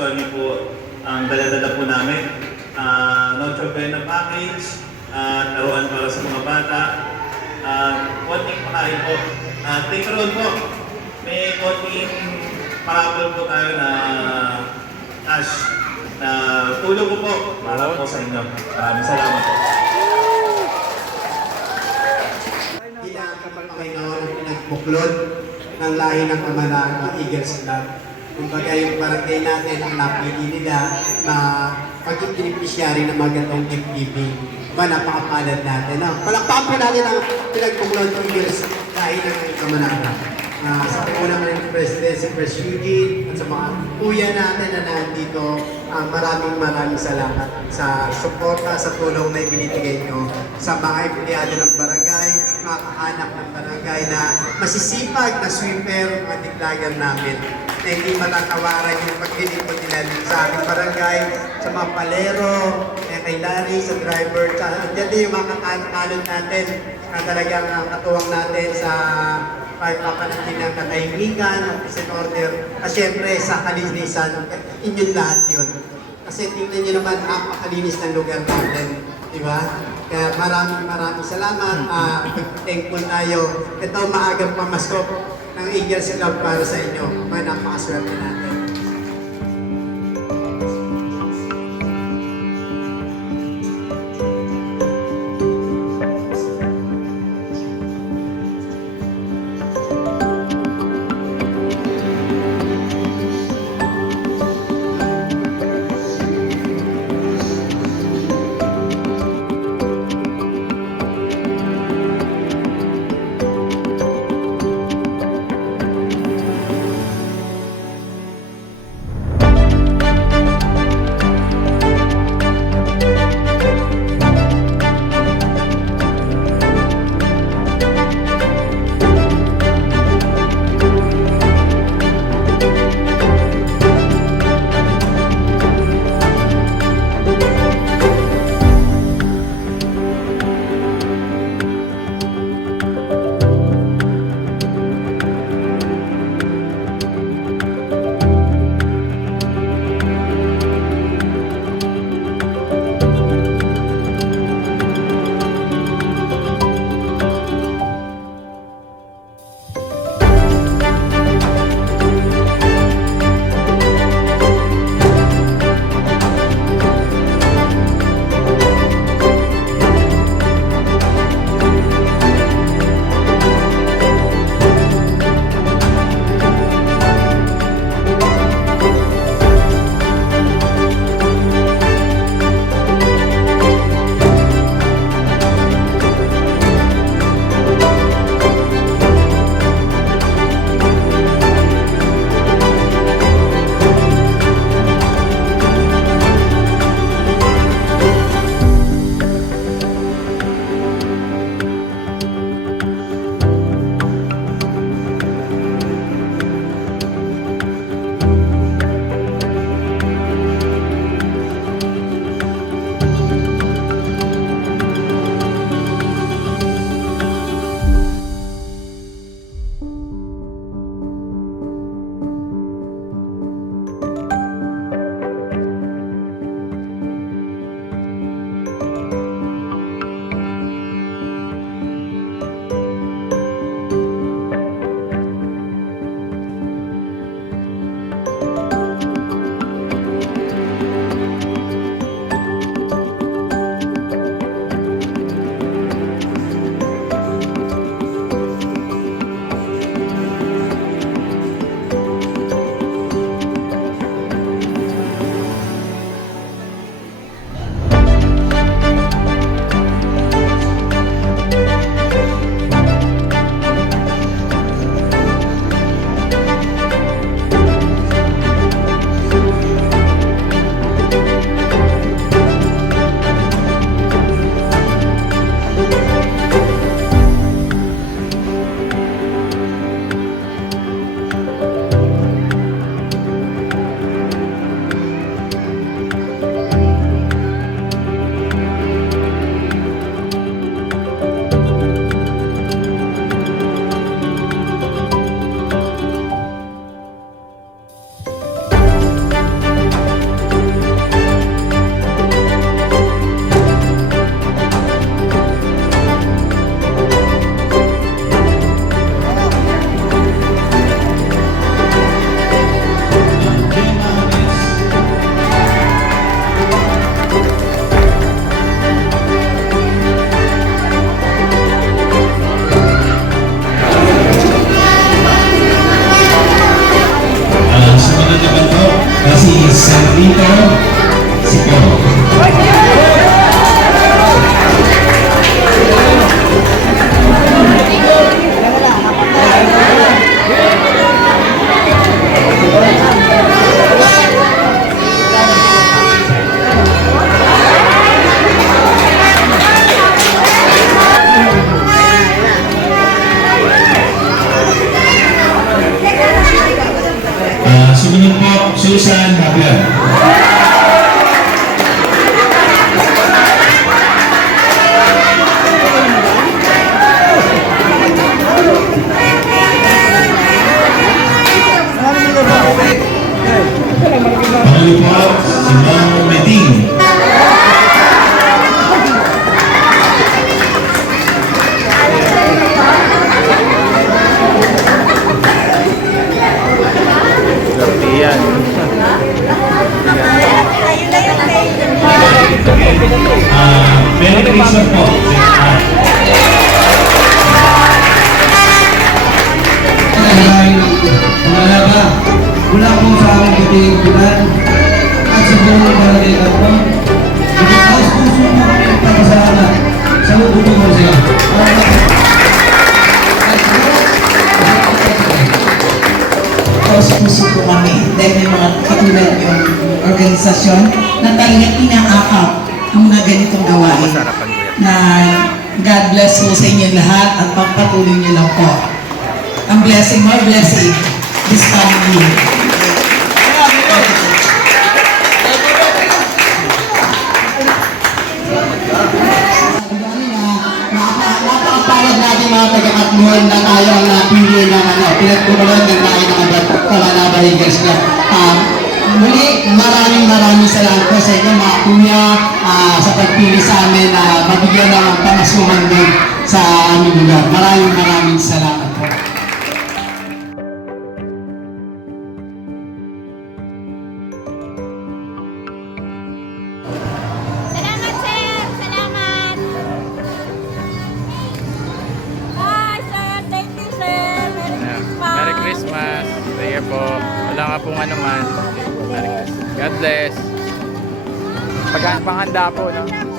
magustuhan niyo po ang dala-dala po namin. Noche Buena package, laruan para sa mga bata, konting pakain po. Take roll po, may konting parapol po tayo na cash na tulong ko po para po sa inyo. Maraming salamat po. Bilang Panginoon ang pinagbuklod ng lahi ng Kamalaan ng Eagles Club. Kumbaga yung barangay natin ang napili nila maging beneficiary ng mga ganitong gift-giving. Diba, napakapalad natin. Palakpakan po natin ang pinagbuklod ng Eagles lahi ng Kamalaan. Sa pagkuna naman ng President, si Pres Eugene, at sa mga kuya natin na nandito, maraming salamat sa suporta, sa tulong na ibinibigay nyo sa mga empleyado ng barangay, mga kaanak ng barangay na masisipag na swimmer, mga tiklagan namin na hindi matatawaran yung paglilipot nila sa aming barangay, sa mga palero, kay Larry, sa driver, at yan din yung mga katalon natin na talagang katuwang natin sa pagpapanatin ng katahimikan, ng peace and order, at syempre sa kalinisan, inyong lahat yun. Kasi tingnan nyo naman, napakalinis ng lugar natin, di ba? Kaya maraming salamat, thankful tayo. Ito maagang pamaskop ng Eagles Club para sa inyo. Napakaswerte natin. Susan Mabian. Pangulo po, si Mang Meding. Merry Christmas po. Pangalaga, mula po sa aming katibulan at sa buong barangay Kapon, Pagkakaas puso po kami nagpapasalamat sa lubong mo siya. Tapos puso po kami dahil may mga katulad yung organisasyon na talagang inaakap ang mga ganitong gawain na God bless po sa inyo lahat at pagpatuloy niyo lang po. Ang blessing, more blessing this coming year. Napakapalad natin mga taga-Katmuan na tayo ang napili ng pinagpupulot ng lahi ng Kamanaba Eagles Club. Muli, maraming salamat po sa inyo mga kuya sa pagpili sa amin na mabigyan ng pamasuhan din sa aming lugar. Maraming salamat po. Salamat, sir! Salamat! Bye, sir! Thank you, sir! Merry Christmas. Sige po. Wala nga pong ano man. God bless. Panganda po, no?